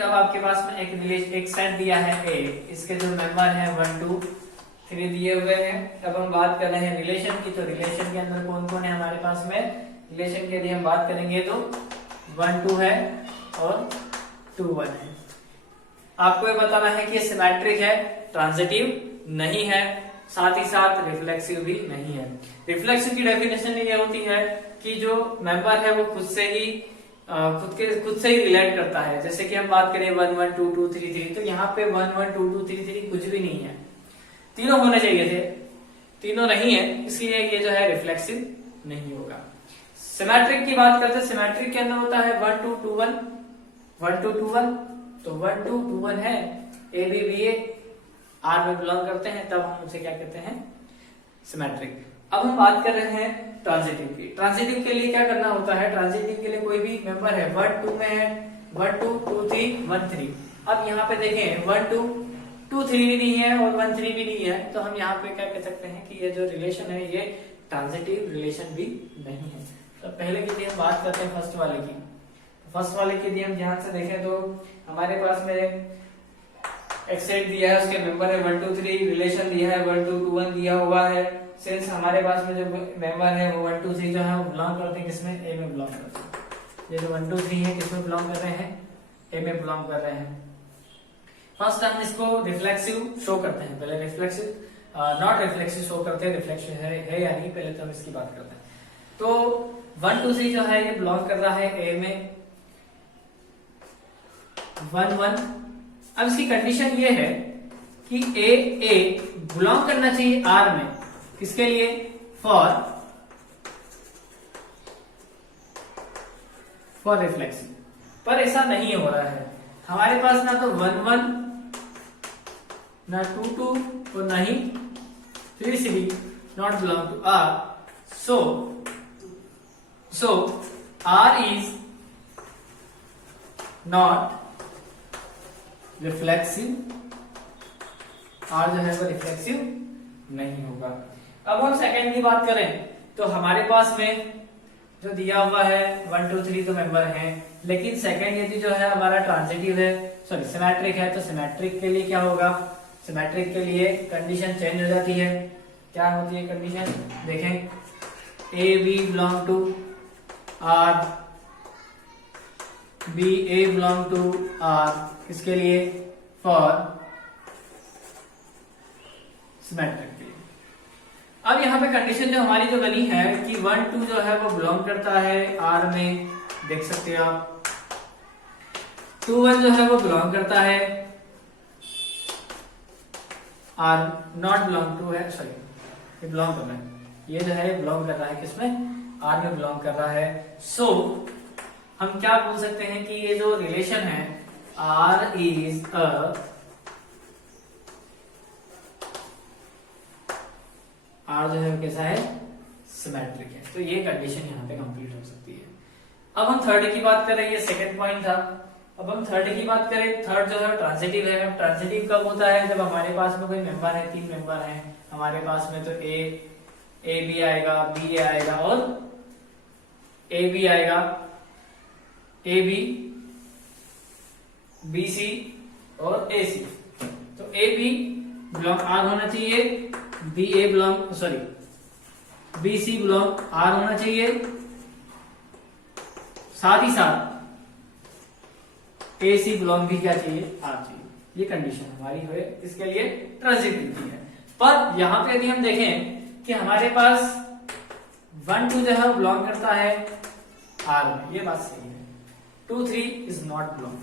अब आपके पास में एक सेट दिया है ए, इसके जो मेंबर हैं 1 2 3 दिए हुए हैं। अब हम बात कर रहे हैं रिलेशन की, तो रिलेशन के अंदर कौन कौन है हमारे पास में। रिलेशन के लिए हम बात करेंगे तो 1 2 है और 2 1 है। आपको ये बताना है कि ये सिमेट्रिक है, ट्रांजिटिव नहीं है, साथ ही साथ रिफ्लेक्सिव भी नहीं है। रिफ्लेक्सिव की डेफिनेशन ये होती है कि जो मेंबर है वो खुद से ही रिलेट करता है। जैसे कि हम बात करें 1 1 2 2 3 3, तो यहाँ पे 1 1 2 2 3 3 कुछ भी नहीं है, तीनों होने चाहिए थे, तीनों नहीं है, इसलिए ये जो है रिफ्लेक्सिव नहीं होगा। सिमेट्रिक की बात करते हैं, सिमेट्रिक के अंदर होता है 1 2 2 1 1 2 2 1, तो 1 2 2 1 है, A B B A R में बिलोंग करते हैं, तब हम उसे क्या कहते हैं, सिमेट्रिक। अब हम बात कर रहे हैं ट्रांजिटिव की। ट्रांजिटिव के लिए क्या करना होता है, ट्रांजिटिव के लिए कोई भी मेंबर है 1 2 में है, 1 2 2 3 1 3। अब यहाँ पे देखें 1 2 2 3 भी नहीं है और 1 3 भी नहीं है, तो हम यहाँ पे क्या कह सकते हैं कि ये जो रिलेशन है ये ट्रांजिटिव रिलेशन भी नहीं है। तो पहले के लिए हम बात करते हैं फर्स्ट वाले की। फर्स्ट वाले के लिए हम ध्यान से देखें तो हमारे पास में एक सेट दिया है, उसके मेंबर है 1 2 3, रिलेशन दिया है 1 2 2 1 दिया हुआ है। सिंस हमारे पास में जो मेंबर है वो 1 2 3 जो है वो बिलोंग करते हैं किसमें, ए में बिलोंग करते हैं। ये जो 1 2 3 है किसमें बिलोंग कर रहे हैं, ए में बिलोंग कर रहे हैं। फर्स्ट हम इसको रिफ्लेक्सिव शो करते हैं, पहले रिफ्लेक्सिव नॉट रिफ्लेक्सिव शो करते हैं, रिफ्लेक्सिव है या नहीं, पहले तो हम इसकी बात करते हैं। तो 1 2 3 जो है ये बिलोंग कर रहा है ए में, 1 1। अब इसकी कंडीशन ये है कि ए बिलोंग करना चाहिए आर में, किसके लिए, फॉर रिफ्लेक्सिव, पर ऐसा नहीं हो रहा है। हमारे पास ना तो 1 1 ना 2 2 और ना ही 3 3 not belong to R. So R is not reflexive, R जो है वो रिफ्लेक्सिव नहीं होगा। अब हम सेकंड की बात करें तो हमारे पास में जो दिया हुआ है 1 2 3 तो मेंबर हैं, लेकिन सेकंड यदि जो है हमारा ट्रांजिटिव है, सॉरी सिमेट्रिक है, तो सिमेट्रिक के लिए क्या होगा, सिमेट्रिक के लिए कंडीशन चेंज हो जाती है। क्या होती है कंडीशन, देखें A B belong to R, B A belong to R, इसके लिए फॉर सिमेट्रिक के लिए। अब यहाँ पे कंडीशन जो हमारी जो बनी है कि 1 2 जो है वो बिलोंग करता है आर में, देख सकते हो आप, 2 1 जो है वो बिलोंग करता है आर, नॉट बिलोंग टू है, सॉरी ये बिलोंग कर रहा है, ये जो है बिलोंग कर रहा है किसमें, आर में बिलोंग कर रहा है। सो हम क्या बोल सकते हैं कि ये जो रिलेशन है आर इज अ आर जो है कैसा है, सिमेट्रिक है। तो ये कंडीशन यहाँ पे कंप्लीट हो सकती है। अब हम थर्ड की बात करें, ये सेकंड पॉइंट था। अब हम थर्ड की बात करें, थर्ड जो है ट्रांजिटिव है। ट्रांजिटिव कब होता है, जब हमारे पास में कोई मेंबर है, 3 मेंबर हैं हमारे पास में, तो ए बी आएगा, बी आएगा और ए बी आएगा, ए बी बी सी और ए सी। तो ए बी बिलोंग आर होना चाहिए, B A belong sorry B C belong R होना चाहिए, साथ ही साथ ए सी बिलोंग भी क्या चाहिए, आर चाहिए। ये कंडीशन हमारी है इसके लिए ट्रांजिटिव की है। पर यहां पे यदि हम देखें कि हमारे पास 1 2 जो है बिलोंग करता है आर में, ये बात सही है, 2 3 इज नॉट बिलोंग,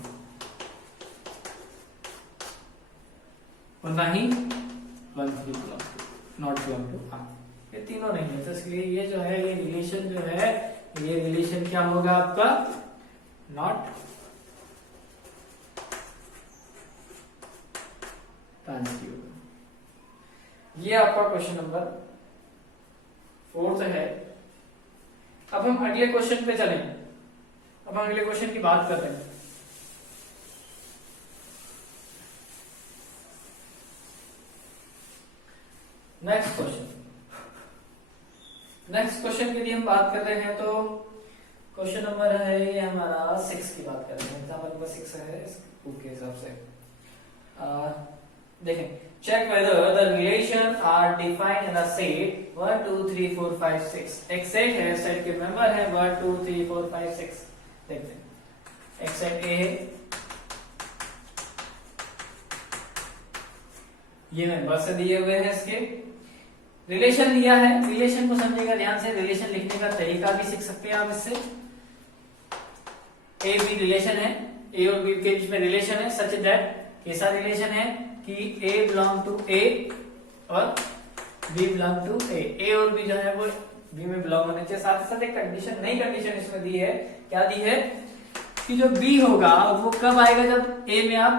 और ना ही 1 3 belong not belong to R, ये तीनों नहीं है। तो इसलिए ये जो है ये रिलेशन जो है, ये रिलेशन क्या होगा आपका, नॉट ट्रांजिटिव। ये आपका क्वेश्चन नंबर 4 है। अब हम अगले क्वेश्चन पे चलें। अब हम अगले क्वेश्चन की बात कर रहे हैं। नेक्स्ट क्वेश्चन के लिए हम बात कर रहे हैं तो क्वेश्चन नंबर है ये हमारा 6 की बात कर रहे हैं, एग्जाम्पल नंबर 6 है इस बुक के हिसाब से। देखें, check whether the relation R defined in a set 1 2 3 4 5 6। एक सेट है, सेट के मेंबर है 1 2 3 4 5 6। देखते हैं, एक सेट ए है, ये मेंबर से दिए हुए हैं, इसके रिलेशन दिया है। रिलेशन को समझिएगा ध्यान से, रिलेशन लिखने का तरीका भी सीख सकते हैं आप इससे। ए बी रिलेशन है, ए और बी के बीच में रिलेशन है, सच दैट कैसा रिलेशन है कि ए बिलोंग टू ए और बी बिलोंग टू ए और बी जो है वो बी में बिलोंग होने चाहिए। साथ ही साथ एक कंडीशन, नई कंडीशन इसमें दी है, क्या दी है कि जो बी होगा वो कब आएगा, जब ए में आप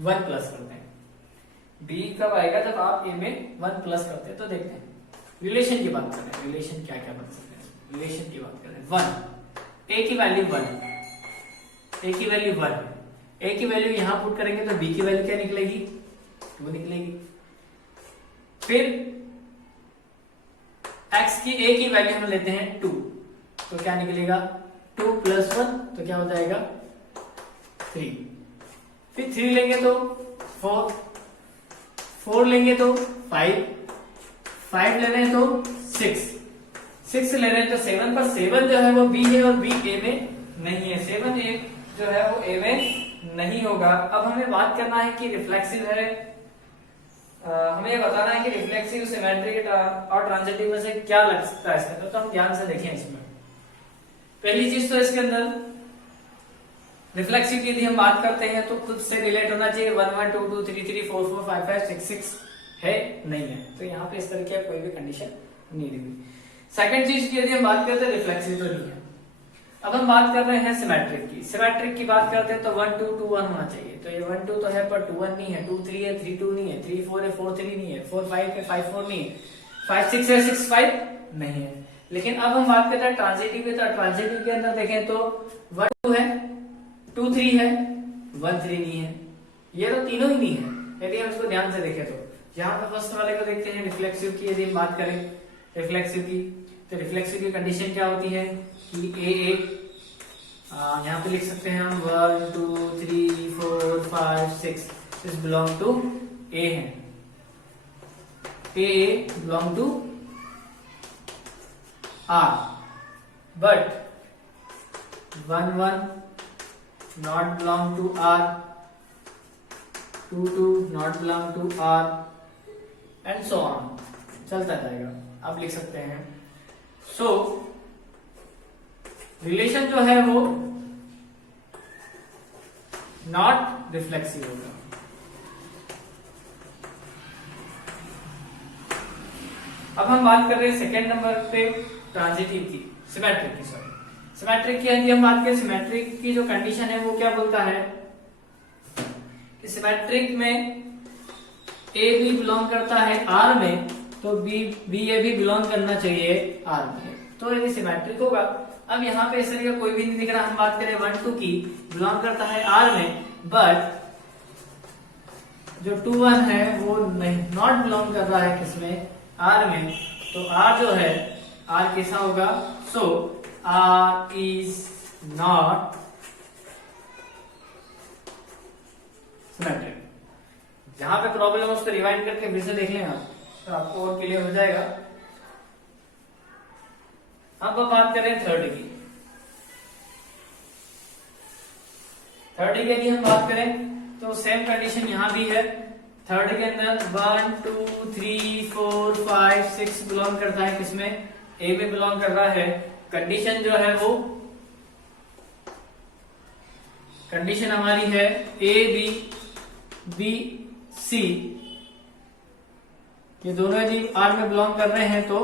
1 प्लस करते हैं। बी कब आएगा, जब आप ए में 1 प्लस करते हैं। तो देखते हैं, रिलेशन की बात करें, रिलेशन क्या क्या बन सकते हैं। रिलेशन की बात करें, 1 ए की वैल्यू 1, ए की वैल्यू 1, ए की वैल्यू यहां पुट करेंगे तो बी की वैल्यू क्या निकलेगी, 2 निकलेगी। फिर x की a की वैल्यू हम लेते हैं 2, तो क्या निकलेगा 2 + 1, तो क्या हो जाएगा 3। फिर 3 लेंगे तो 4, 4 लेंगे तो 5, 5 ले रहे हैं तो 6, 6 ले रहे हैं तो 7, पर 7 जो है वो b है और b a में नहीं है, 7 a जो है वो a में नहीं होगा। अब हमें बात करना है कि रिफ्लेक्सिव है, हमें ये बताना है कि रिफ्लेक्सिव, सिमेट्रिक और ट्रांजिटिव में से क्या लग सकता है इसके अंदर। तो हम ध्यान से देखें इसमें। पहली चीज तो इसके अंदर रिफ्लेक्सिव की यदि हम बात करते हैं तो खुद से रिलेट होना चाहिए। 1 1 2 2 3 3 4 4 5 5 6 6 है, नहीं है, तो यहाँ पे इस तरह की कोई भी कंडीशन नहीं दी हुई। सेकंड चीज की यदि हम बात करते हैं, रिफ्लेक्सिव तो नहीं है। अब हम बात कर रहे हैं सिमेट्रिक की। सिमेट्रिक की बात करते हैं तो 1 2 2 1 होना चाहिए, तो ये 1 2 तो है पर 2 1 नहीं है, 2 3 है 3 2 नहीं है, 3 4 है 4 3 नहीं है, 4 5 है 5 4 नहीं है, 5 6 है 6 5 नहीं है। लेकिन अब हम बात करते हैं ट्रांजिटिव की, तो ट्रांजिटिव के अंदर देखें तो 1 2 है, 2 3 है, 1 3 नहीं है, ये तो तीनों ही नहीं है। यदि हम इसको ध्यान से देखें तो यहाँ पे फर्स्ट वाले को देखते हैं, रिफ्लेक्सिव की यदि हम बात करें रिफ्लेक्सिव की, तो रिफ्लेक्सिव की कंडीशन क्या होती है कि ए यहाँ पे लिख सकते हैं हम 1 2 3 4 5 6 दिस बिलोंग टू ए है, A belong to R, but 1 1 not belong to R, 2 2 not belong to R and so on, चलता जाएगा। आप लिख सकते हैं सो रिलेशन जो है वो नॉट रिफ्लेक्सिव होगा। अब हम बात कर रहे हैं सेकेंड नंबर पे ट्रांजिटिव की, सिमेट्रिक की, सॉरी सिमेट्रिक की यदि हम बात करें, सिमेट्रिक की जो कंडीशन है वो क्या बोलता है कि सिमेट्रिक में ए बी बिलोंग करता है आर में, तो बी ए भी बिलोंग करना चाहिए आर में, तो यदि सिमेट्रिक होगा। अब यहाँ पे इस तरह का कोई भी नहीं दिख रहा। हम बात करें 1 2 की, बिलोंग करता है आर में, बट जो 2 1 है वो नहीं, नॉट बिलोंग कर रहा है किसमें, आर में, तो आर जो है आर कैसा होगा, सो आर इज नॉट सिमेट्रिक। जहां पे प्रॉब्लम है उसको रिवाइंड करके फिर से देख लें आप, तो आपको और क्लियर हो जाएगा। अब बात करें थर्ड की। थर्ड की यदि हम बात करें तो सेम कंडीशन यहां भी है। थर्ड के अंदर 1 2 3 4 5 6 बिलोंग करता है किसमें, ए में बिलोंग कर रहा है। कंडीशन जो है वो कंडीशन हमारी है ए बी बी सी, ये दोनों यदि आर में बिलोंग कर रहे हैं तो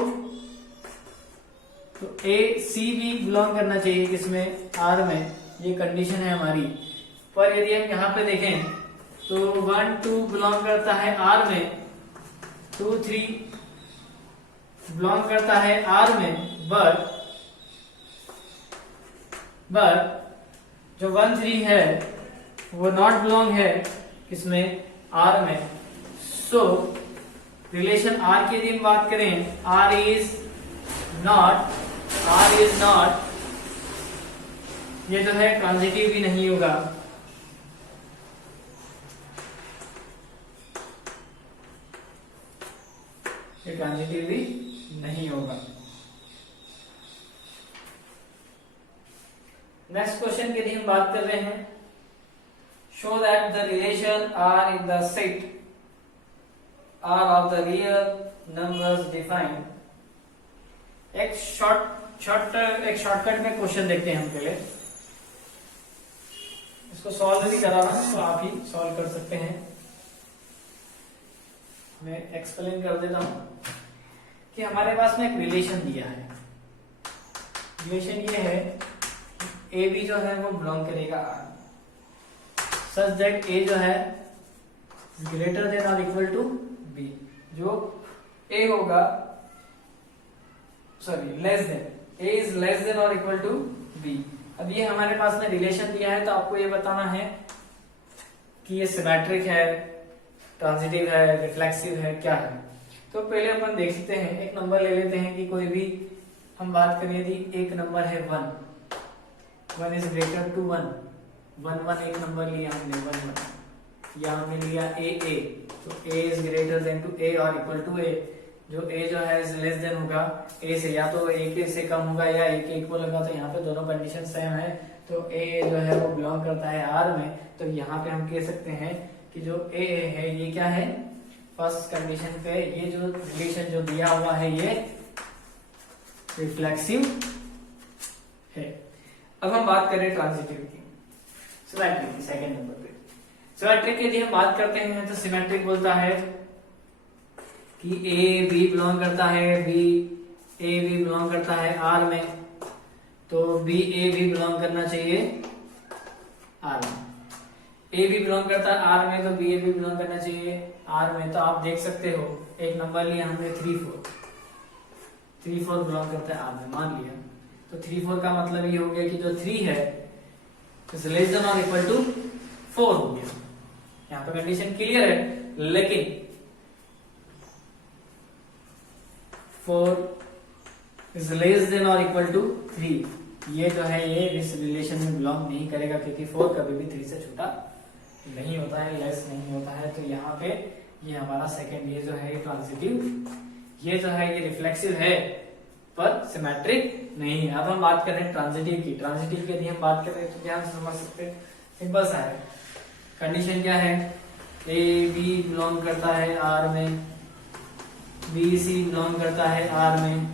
ए सी भी बिलोंग करना चाहिए किसमें, आर में, ये कंडीशन है हमारी। पर यदि हम यहाँ पे देखें तो 1 2 बिलोंग करता है आर में, 2 3 बिलोंग करता है आर में, बट जो 1 3 है वो नॉट बिलोंग है किसमें, आर में। सो रिलेशन आर की यदि हम बात करें, आर इज नॉट ये जो है ट्रांजिटिव भी नहीं होगा। ये ट्रांजिटिव भी नहीं होगा। नेक्स्ट क्वेश्चन के लिए हम बात कर रहे हैं, show that the relation R in the set R of the real numbers defined. एक शॉर्टकट में क्वेश्चन देखते हैं हम पहले। इसको सॉल्व भी कराना तो आप ही सॉल्व कर सकते हैं। मैं एक्सप्लेन कर देता हूं कि हमारे पास में एक रिलेशन दिया है। रिलेशन ये है ए बी जो है वो बिलोंग करेगा आर, सच दैट ए जो है ग्रेटर देन और इक्वल टू बी। जो ए होगा, sorry less than, A is less than और इक्वल टू बी। अब ये हमारे पास में रिलेशन दिया है तो आपको ये बताना है कि ये सिमेट्रिक है, ट्रांजिटिव है, रिफ्लेक्सिव है, क्या है। तो पहले अपन देख सकते हैं, एक नंबर ले लेते हैं कि कोई भी हम बात करें यदि एक नंबर है 1 इज ग्रेटर टू 1 एक नंबर लिया हमने 1 या हमने लिया ए तो ए इज ग्रेटर देन टू ए और इक्वल टू ए। जो ए जो है इज लेस देन होगा ए से, या तो ए के से कम होगा या ए के इक्वल होगा। तो यहाँ पे दोनों कंडीशन सेम है, तो ए जो है वो बिलोंग करता है आर में। तो यहाँ पे हम कह सकते हैं कि जो ए है ये क्या है, फर्स्ट कंडीशन पे ये जो रिलेशन जो दिया हुआ है ये रिफ्लेक्सिव है। अब हम बात करें ट्रांजिटिव की, सिमेट्रिक की सेकंड नंबर पे। सिमेट्रिक के लिए हम बात करते हैं तो सिमेट्रिक बोलता है कि ए बी बिलोंग करता है, ए बी बिलोंग करता है आर में, तो बी ए भी बिलोंग करना चाहिए आर में। ए भी बिलोंग करता है आर में तो बी ए भी बिलोंग करना चाहिए आर में। तो आप देख सकते हो एक नंबर लिया हमने 3 4 बिलोंग करता है आर में मान लिया। तो 3 4 का मतलब ये हो गया कि जो 3 है इज लेस देन और इक्वल टू 4 हो गया। यहाँ पे कंडीशन क्लियर है, लेकिन 4 इज लेस देन और इक्वल टू 3 ये जो है ये इस रिलेशन में बिलोंग नहीं करेगा, क्योंकि 4 कभी भी 3 से छोटा नहीं होता है, लेस नहीं होता है। तो यहाँ पे ये हमारा सेकंड ये जो है ट्रांजिटिव, ये जो है ये रिफ्लेक्सिव है पर सिमेट्रिक नहीं है। अब हम बात करें ट्रांजिटिव की। ट्रांजिटिव के लिए हम बात करें तो ध्यान से समझ सकते हैं, सिंपल सा है। कंडीशन क्या है, ए बी बिलोंग करता है आर में, बी सी बिलोंग करता है आर में,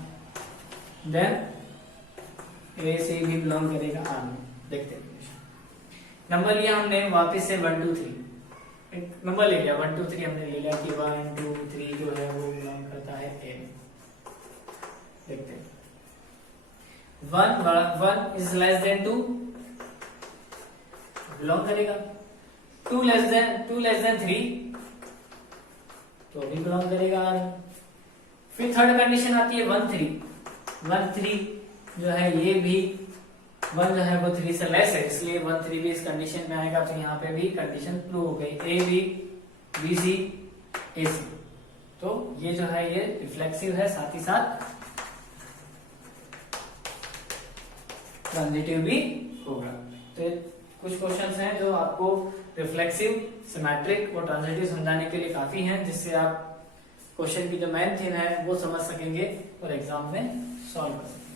देन ए सी भी बिलोंग करेगा आर में। देखते हैं नंबर लिया हमने वापस से 1 2 3 एक नंबर ले लिया 1 2 3 हमने ले लिया कि 1 2 3 जो है वो बिलोंग करता है ए में। देखते हैं 1 इज लेस देन 2 बिलोंग करेगा, 2 लेस देन 3 तो भी बिलोंग करेगा आर में। फिर थर्ड कंडीशन आती है 1 3 जो है ये भी 1 जो है वो 3 से लेस है, इसलिए 1 3 भी इस कंडीशन में आएगा। तो यहाँ पे भी कंडीशन प्रूव हो गई, ए बी बी सी ए सी। तो ये जो है ये रिफ्लेक्सिव है, साथ ही साथ ट्रांजिटिव भी होगा। तो कुछ क्वेश्चंस हैं जो आपको रिफ्लेक्सिव, सिमेट्रिक और ट्रांजिटिव समझाने के लिए काफी हैं, जिससे आप क्वेश्चन की जो मेन थीम है वो समझ सकेंगे और एग्जाम में सॉल्व कर सकेंगे।